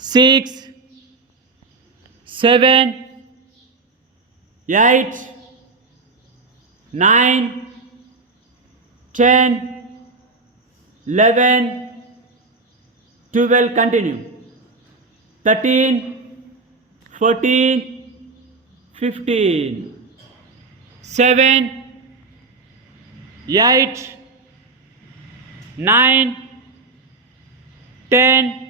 six, seven, eight, nine, ten, eleven, twelve, continue, thirteen, fourteen, fifteen, seven, eight, nine, ten, 10,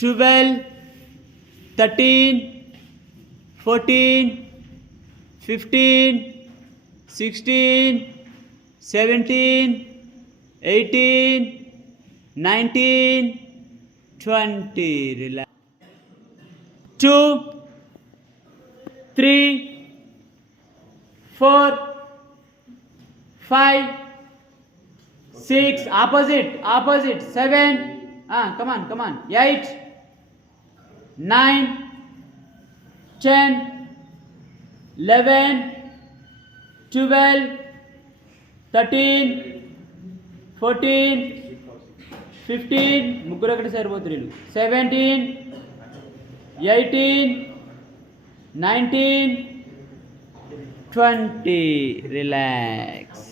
twelve, thirteen, fourteen, fifteen, sixteen, seventeen, eighteen, nineteen, twenty. Relax. Two, three, four, five, six, opposite, opposite, seven, ah, come on, come on, eight, nine, ten, eleven, twelve, thirteen fourteen fifteen. ముగ్గురు ఒకటి సరిపోతున్నారు seventeen eighteen nineteen twenty. Relax.